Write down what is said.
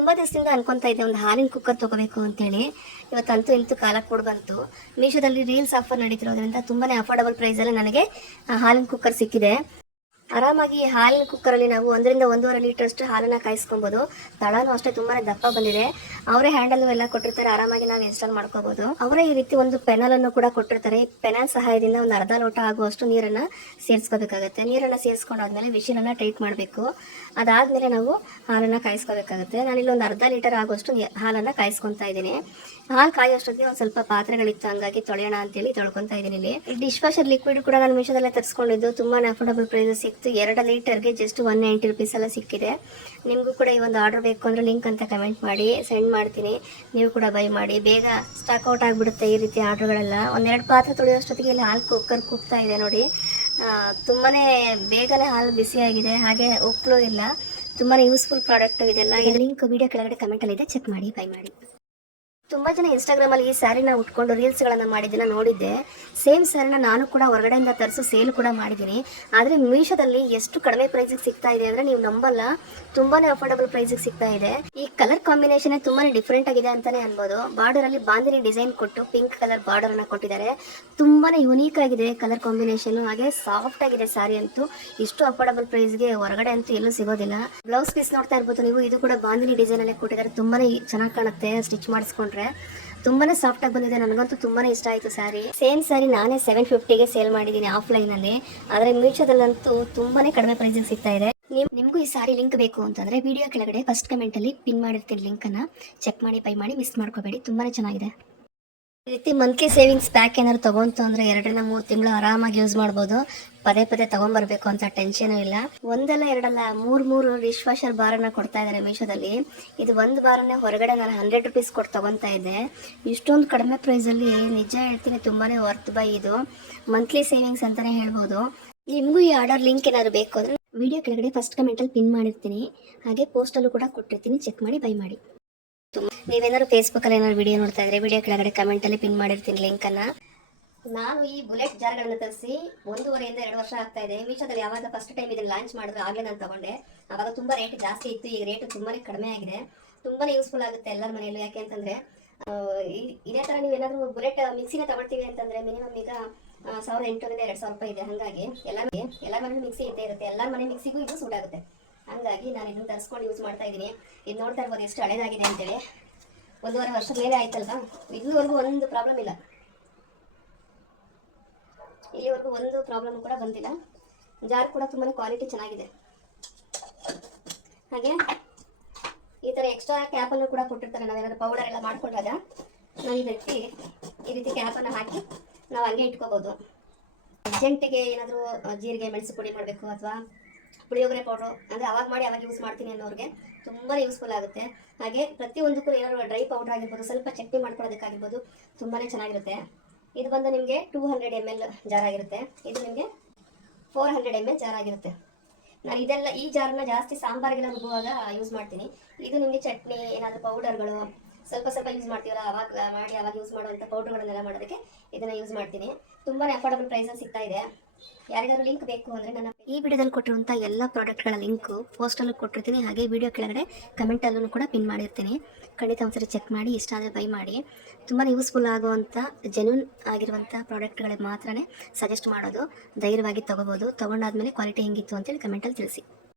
ತುಂಬ ದಿವಸದಿಂದ ಅನ್ಕೊತಾ ಇದ್ದೆ ಒಂದು ಹಾಲಿನ ಕುಕ್ಕರ್ ತೊಗೋಬೇಕು ಅಂತೇಳಿ. ಇವತ್ತಂತೂ ಇಂತೂ ಕಾಲ ಕೂಡ ಬಂತು. ಮೀಶೋದಲ್ಲಿ ರೀಲ್ಸ್ ಆಫರ್ ನಡೀತಿರೋದ್ರಿಂದ ತುಂಬಾ ಅಫೋರ್ಡಬಲ್ ಪ್ರೈಸಲ್ಲಿ ನನಗೆ ಹಾಲಿನ ಕುಕ್ಕರ್ ಸಿಕ್ಕಿದೆ. ಆರಾಮಾಗಿ ಹಾಲಿನ ಕುಕ್ಕರಲ್ಲಿ ನಾವು 1 ರಿಂದ 1.5 ಲೀಟರ್ ಅಷ್ಟು ಹಾಲನ್ನು ಕಾಯಿಸ್ಕೊಬೋದು. ತಳನೂ ಅಷ್ಟೇ ತುಂಬಾ ದಪ್ಪ ಬಂದಿದೆ. ಅವರೇ ಹ್ಯಾಂಡಲ್ ಎಲ್ಲ ಕೊಟ್ಟಿರ್ತಾರೆ, ಆರಾಮಾಗಿ ನಾವು ಇನ್ಸ್ಟಾಲ್ ಮಾಡ್ಕೋಬಹುದು. ಅವರೇ ಈ ರೀತಿ ಒಂದು ಪೆನಲ್ ಅನ್ನು ಕೂಡ ಕೊಟ್ಟಿರ್ತಾರೆ. ಈ ಪೆನಲ್ ಸಹಾಯದಿಂದ ಒಂದು ಅರ್ಧ ಲೋಟ ಆಗುವಷ್ಟು ನೀರನ್ನು ಸೇರಿಸ್ಕೋಬೇಕಾಗುತ್ತೆ. ನೀರನ್ನು ಸೇರಿಸ್ಕೊಂಡಾದ್ಮೇಲೆ ವಿಷಿಲನ್ನು ಟೈಟ್ ಮಾಡಬೇಕು. ಅದಾದ್ಮೇಲೆ ನಾವು ಹಾಲನ್ನು ಕಾಯಿಸ್ಕೋಬೇಕಾಗುತ್ತೆ. ನಾನಿಲ್ಲಿ ಒಂದು ಅರ್ಧ ಲೀಟರ್ ಆಗುವಷ್ಟು ಹಾಲನ್ನು ಕಾಯಿಸ್ಕೊತಾ ಇದ್ದೀನಿ. ಹಾಲು ಕಾಯೋಷ್ಟೊತ್ತಿಗೆ ಒಂದು ಸ್ವಲ್ಪ ಪಾತ್ರೆಗಳಿತ್ತು, ಹಂಗಾಗಿ ತೊಳೆಯೋಣ ಅಂತೇಳಿ ತೊಳ್ಕೊತಾ ಇದ್ದೀನಿ. ಇಲ್ಲಿ ಡಿಶ್ ವಾಷರ್ ಲಿಕ್ವಿಡ್ ಕೂಡ ನಾನು ಮೀಶೋದಲ್ಲೇ ತರಿಸ್ಕೊಂಡಿದ್ದು. ತುಂಬಾ ಅಫೋರ್ಡಬಲ್ ಪ್ರೈಸ್ ಸಿಕ್ತು. 2 ಲೀಟರ್ಗೆ ಜಸ್ಟ್ 190 ರೂಪೀಸ್ ಎಲ್ಲ ಸಿಕ್ಕಿದೆ. ನಿಮಗೂ ಕೂಡ ಈ ಒಂದು ಆರ್ಡರ್ ಬೇಕು ಅಂದರೆ ಲಿಂಕ್ ಅಂತ ಕಮೆಂಟ್ ಮಾಡಿ, ಸೆಂಡ್ ಮಾಡ್ತೀನಿ. ನೀವು ಕೂಡ ಬೈ ಮಾಡಿ. ಬೇಗ ಸ್ಟಾಕ್ ಔಟ್ ಆಗಿಬಿಡುತ್ತೆ ಈ ರೀತಿ ಆರ್ಡರ್ಗಳೆಲ್ಲ. 1-2 ಪಾತ್ರೆ ತೊಳೆಯೋಷ್ಟೊತ್ತಿಗೆ ಇಲ್ಲಿ ಹಾಲು ಕುಕ್ಕರ್ ಕೂಗ್ತಾ ಇದೆ ನೋಡಿ. ತುಂಬಾ ಬೇಗನೆ ಹಾಲು ಬಿಸಿಯಾಗಿದೆ, ಹಾಗೆ ಉಪ್ಪಳು ಇಲ್ಲ. ತುಂಬಾ ಯೂಸ್ಫುಲ್ ಪ್ರಾಡಕ್ಟ್ ಇದೆಲ್ಲ. ಲಿಂಕ್ ವಿಡಿಯೋ ಕೆಳಗಡೆ ಕಮೆಂಟಲ್ಲಿ ಇದೆ, ಚೆಕ್ ಮಾಡಿ, ಬೈ ಮಾಡಿ. ತುಂಬ ಜನ ಇನ್ಸ್ಟಾಗ್ರಾಮಲ್ಲಿ ಈ ಸ್ಯಾರಿನ ಉಟ್ಕೊಂಡು ರೀಲ್ಸ್ಗಳನ್ನು ಮಾಡಿದ್ದನ್ನು ನೋಡಿದ್ದೆ. ಸೇಮ್ ಸ್ಯಾರಿನ ನಾನು ಕೂಡ ಹೊರಗಡೆಯಿಂದ ತರಿಸು ಸೇಲ್ ಕೂಡ ಮಾಡಿದ್ದೀನಿ. ಆದರೆ ಮೀಶೋದಲ್ಲಿ ಎಷ್ಟು ಕಡಿಮೆ ಪ್ರೈಸಿಗೆ ಸಿಗ್ತಾ ಇದೆ ಅಂದರೆ ನೀವು ನಂಬಲ್ಲ, ತುಂಬಾ ಅಫೋರ್ಡಬಲ್ ಪ್ರೈಸಿಗೆ ಸಿಗ್ತಾ ಇದೆ. ಈ ಕಲರ್ ಕಾಂಬಿನೇಷನ್ ತುಂಬಾ ಡಿಫ್ರೆಂಟ್ ಆಗಿದೆ ಅಂತಲೇ ಅನ್ಬೋದು. ಬಾರ್ಡರಲ್ಲಿ ಬಾಂದಿನಿ ಡಿಸೈನ್ ಕೊಟ್ಟು ಪಿಂಕ್ ಕಲರ್ ಬಾರ್ಡರನ್ನು ಕೊಟ್ಟಿದ್ದಾರೆ. ತುಂಬಾ ಯುನೀಕ್ ಆಗಿದೆ ಕಲರ್ ಕಾಂಬಿನೇಷನ್. ಹಾಗೆ ಸಾಫ್ಟ್ ಆಗಿದೆ ಸ್ಯಾರಿ ಅಂತೂ. ಇಷ್ಟು ಅಫೋರ್ಡಬಲ್ ಪ್ರೈಸ್ಗೆ ಹೊರಗಡೆ ಅಂತೂ ಎಲ್ಲೂ ಸಿಗೋದಿಲ್ಲ. ಬ್ಲೌಸ್ ಪೀಸ್ ನೋಡ್ತಾ ಇರ್ಬೋದು ನೀವು. ಇದು ಕೂಡ ಬಾಂದಿನಿ ಡಿಸೈನಲ್ಲೇ ಕೊಟ್ಟಿದ್ದಾರೆ. ತುಂಬಾ ಚೆನ್ನಾಗಿ ಕಾಣುತ್ತೆ ಸ್ಟಿಚ್ ಮಾಡಿಸ್ಕೊಂಡ್ರೆ. ತುಂಬಾನೇ ಸಾಫ್ಟ್ ಆಗಿ ಬಂದಿದೆ. ನನಗಂತೂ ತುಂಬಾನೇ ಇಷ್ಟ ಆಯಿತು ಸ್ಯಾರಿ. ಸೇಮ್ ಸ್ಯಾರಿ ನಾನೇ 750ಗೆ ಸೇಲ್ ಮಾಡಿದ್ದೀನಿ ಆಫ್ಲೈನಲ್ಲಿ. ಆದರೆ ಮೀಶೋದಲ್ಲಂತೂ ತುಂಬಾನೇ ಕಡಿಮೆ ಪ್ರೈಸಿಗೆ ಸಿಗ್ತಾ ಇದೆ. ನಿಮಗೂ ಈ ಸಾರಿ ಲಿಂಕ್ ಬೇಕು ಅಂತಂದ್ರೆ ವಿಡಿಯೋ ಕೆಳಗಡೆ ಫಸ್ಟ್ ಕಮೆಂಟಲ್ಲಿ ಪಿನ್ ಮಾಡಿರ್ತೀನಿ. ಲಿಂಕನ್ನು ಚೆಕ್ ಮಾಡಿ, ಬೈ ಮಾಡಿ, ಮಿಸ್ ಮಾಡ್ಕೋಬೇಡಿ. ತುಂಬಾನೇ ಚೆನ್ನಾಗಿದೆ. ಈ ರೀತಿ ಮಂತ್ಲಿ ಸೇವಿಂಗ್ಸ್ ಪ್ಯಾಕ್ ಏನಾದ್ರು ತಗೊಂತು ಅಂದ್ರೆ 2 ರಿಂದ 3 ತಿಂಗಳು ಆರಾಮಾಗಿ ಯೂಸ್ ಮಾಡ್ಬೋದು. ಪದೇ ಪದೇ ತಗೊಂಡ್ಬರ್ಬೇಕು ಅಂತ ಟೆನ್ಷನ್ ಇಲ್ಲ. ಒಂದಲ್ಲ ಎರಡಲ್ಲ 3 ಡಿಶ್ ವಾಷರ್ ಬಾರನ್ನ ಕೊಡ್ತಾ ಇದ್ದಾರೆ ಮೀಶೋದಲ್ಲಿ. ಇದು ಒಂದು ಬಾರನ್ನೇ ಹೊರಗಡೆ ನಾನು 100 ರೂಪೀಸ್ ಕೊಟ್ಟು ತಗೊತಾ ಇದ್ದೆ. ಇಷ್ಟೊಂದು ಕಡಿಮೆ ಪ್ರೈಸಲ್ಲಿ ನಿಜ ಹೇಳ್ತೀನಿ ತುಂಬಾನೇ ವರ್ತ್ ಬೈ. ಇದು ಮಂತ್ಲಿ ಸೇವಿಂಗ್ಸ್ ಅಂತಾನೆ ಹೇಳ್ಬೋದು. ನಿಮಗೂ ಈ ಆರ್ಡರ್ ಲಿಂಕ್ ಏನಾದ್ರು ಬೇಕು ಅಂದ್ರೆ ವಿಡಿಯೋ ಕೆಳಗಡೆ ಫಸ್ಟ್ ಕಮೆಂಟಲ್ಲಿ ಪಿನ್ ಮಾಡಿರ್ತೀನಿ. ಹಾಗೆ ಪೋಸ್ಟಲ್ಲೂ ಕೂಡ ಕೊಟ್ಟಿರ್ತೀನಿ, ಚೆಕ್ ಮಾಡಿ, ಬೈ ಮಾಡಿ. ನೀವೇನಾದ್ರು ಫೇಸ್ಬುಕ್ಕಲ್ಲಿ ಏನಾದ್ರು ವಿಡಿಯೋ ನೋಡ್ತಾ ಇದ್ರೆ ವಿಡಿಯೋ ಕೆಳಗಡೆ ಕಮೆಂಟಲ್ಲಿ ಪಿನ್ ಮಾಡಿರ್ತೀನಿ ಲಿಂಕನ್ನು. ನಾನು ಈ ಬುಲೆಟ್ ಜಾರ್ಗಳನ್ನು ತರಿಸಿ 1.5 ರಿಂದ 2 ವರ್ಷ ಆಗ್ತಾ ಇದೆ. ಮೀಶೋದಲ್ಲಿ ಯಾವಾಗ ಫಸ್ಟ್ ಟೈಮ್ ಇದನ್ನು ಲಾಂಚ್ ಮಾಡಿದ್ರು ಆಗಲೇ ನಾನು ತಗೊಂಡೆ. ಆವಾಗ ತುಂಬ ರೇಟ್ ಜಾಸ್ತಿ ಇತ್ತು. ಈಗ ರೇಟ್ ತುಂಬಾ ಕಡಿಮೆ ಆಗಿದೆ. ತುಂಬಾ ಯೂಸ್ಫುಲ್ ಆಗುತ್ತೆ ಎಲ್ಲರ ಮನೆಯಲ್ಲೂ. ಯಾಕೆ ಅಂತಂದರೆ ಇದೇ ಥರ ನೀವು ಏನಾದರೂ ಬುಲೆಟ್ ಮಿಕ್ಸಿನೇ ತಗೊಳ್ತೀವಿ ಅಂತಂದರೆ ಮಿನಿಮಮ್ ಈಗ 1800 ರಿಂದ 2000 ರೂಪಾಯಿ ಇದೆ. ಹಾಗಾಗಿ ಎಲ್ಲ ಮನೇಲಿ ಮಿಕ್ಸಿ ಇದ್ದೇ ಇರುತ್ತೆ. ಎಲ್ಲರ ಮನೆ ಮಿಕ್ಸಿಗೂ ಇದು ಸೂಟ್ ಆಗುತ್ತೆ. ಹಾಗಾಗಿ ನಾನು ಇದನ್ನು ತರಿಸ್ಕೊಂಡು ಯೂಸ್ ಮಾಡ್ತಾ ಇದ್ದೀನಿ. ಇದು ನೋಡ್ತಾ ಇರ್ಬೋದು ಎಷ್ಟು ಹಳೇದಾಗಿದೆ ಅಂತೇಳಿ. 1.5 ವರ್ಷದ ಮೇಲೆ ಆಯ್ತಲ್ವಾ. ಇಲ್ಲಿವರೆಗೂ ಒಂದು ಪ್ರಾಬ್ಲಮ್ ಇಲ್ಲ. ಇಲ್ಲಿವರೆಗೂ ಒಂದು ಪ್ರಾಬ್ಲಮ್ ಕೂಡ ಬಂದಿಲ್ಲ. ಜಾರ್ ಕೂಡ ತುಂಬಾ ಕ್ವಾಲಿಟಿ ಚೆನ್ನಾಗಿದೆ. ಹಾಗೆ ಈ ಥರ ಎಕ್ಸ್ಟ್ರಾ ಕ್ಯಾಪನ್ನು ಕೂಡ ಕೊಟ್ಟಿರ್ತಾರೆ. ನಾವೇನಾದ್ರು ಪೌಡರ್ ಎಲ್ಲ ಮಾಡ್ಕೊಂಡಾಗ ನಾವು ಈ ರೀತಿ ಕ್ಯಾಪನ್ನು ಹಾಕಿ ನಾವು ಹಂಗೆ ಇಟ್ಕೋಬೋದು. ಅರ್ಜೆಂಟಿಗೆ ಏನಾದರೂ ಜೀರಿಗೆ ಮೆಣಸು ಪುಡಿ ಮಾಡಬೇಕು ಅಥವಾ ಪುಳಿಯೋಗರೆ ಪೌಡ್ರು ಅಂದರೆ ಅವಾಗ ಮಾಡಿ ಅವಾಗ ಯೂಸ್ ಮಾಡ್ತೀನಿ ಅನ್ನೋರಿಗೆ ತುಂಬಾ ಯೂಸ್ಫುಲ್ ಆಗುತ್ತೆ. ಹಾಗೆ ಪ್ರತಿಯೊಂದಕ್ಕೂ ಏನಾದ್ರು ಡ್ರೈ ಪೌಡರ್ ಆಗಿರ್ಬೋದು, ಸ್ವಲ್ಪ ಚಟ್ನಿ ಮಾಡ್ಕೊಳ್ಳೋದಕ್ಕಾಗಿರ್ಬೋದು ತುಂಬಾ ಚೆನ್ನಾಗಿರುತ್ತೆ. ಇದು ಬಂದು ನಿಮಗೆ 200 ml ಜಾರ್ ಆಗಿರುತ್ತೆ. ಇದು ನಿಮಗೆ 400 ml ಜಾರ್ ಆಗಿರುತ್ತೆ. ನಾನು ಈ ಜಾರನ್ನ ಜಾಸ್ತಿ ಸಾಂಬಾರಿಗೆಲ್ಲ ರುಬ್ಬುವಾಗ ಯೂಸ್ ಮಾಡ್ತೀನಿ. ಇದು ನಿಮಗೆ ಚಟ್ನಿ ಏನಾದರೂ ಪೌಡರ್ಗಳು ಸ್ವಲ್ಪ ಯೂಸ್ ಮಾಡ್ತೀವಲ್ಲ, ಅವಾಗ ಯೂಸ್ ಮಾಡುವಂಥ ಪೌಡರ್ಗಳನ್ನೆಲ್ಲ ಮಾಡೋದಕ್ಕೆ ಇದನ್ನು ಯೂಸ್ ಮಾಡ್ತೀನಿ. ತುಂಬಾ ಅಫೋರ್ಡಬಲ್ ಪ್ರೈಸಲ್ಲಿ ಸಿಗ್ತಾ ಇದೆ. ಯಾರಿಗಾದ್ರು ಲಿಂಕ್ ಬೇಕು ಅಂದರೆ ನನ್ನ ಈ ವಿಡಿಯೋದಲ್ಲಿ ಕೊಟ್ಟಿರುವಂಥ ಎಲ್ಲ ಪ್ರಾಡಕ್ಟ್ಗಳ ಲಿಂಕು ಪೋಸ್ಟಲ್ಲೂ ಕೊಟ್ಟಿರ್ತೀನಿ. ಹಾಗೆ ವಿಡಿಯೋ ಕೆಳಗಡೆ ಕಮೆಂಟಲ್ಲೂ ಕೂಡ ಪಿನ್ ಮಾಡಿರ್ತೀನಿ. ಖಂಡಿತ ಒಂದ್ಸರಿ ಚೆಕ್ ಮಾಡಿ, ಇಷ್ಟ ಆದರೆ ಬೈ ಮಾಡಿ. ತುಂಬಾ ಯೂಸ್ಫುಲ್ ಆಗುವಂಥ ಜೆನ್ಯೂನ್ ಆಗಿರುವಂಥ ಪ್ರಾಡಕ್ಟ್ಗಳಿಗೆ ಮಾತ್ರನೇ ಸಜೆಸ್ಟ್ ಮಾಡೋದು. ಧೈರ್ಯವಾಗಿ ತೊಗೋಬೋದು. ತೊಗೊಂಡಾದ್ಮೇಲೆ ಕ್ವಾಲಿಟಿ ಹೆಂಗಿತ್ತು ಅಂತೇಳಿ ಕಮೆಂಟಲ್ಲಿ ತಿಳಿಸಿ.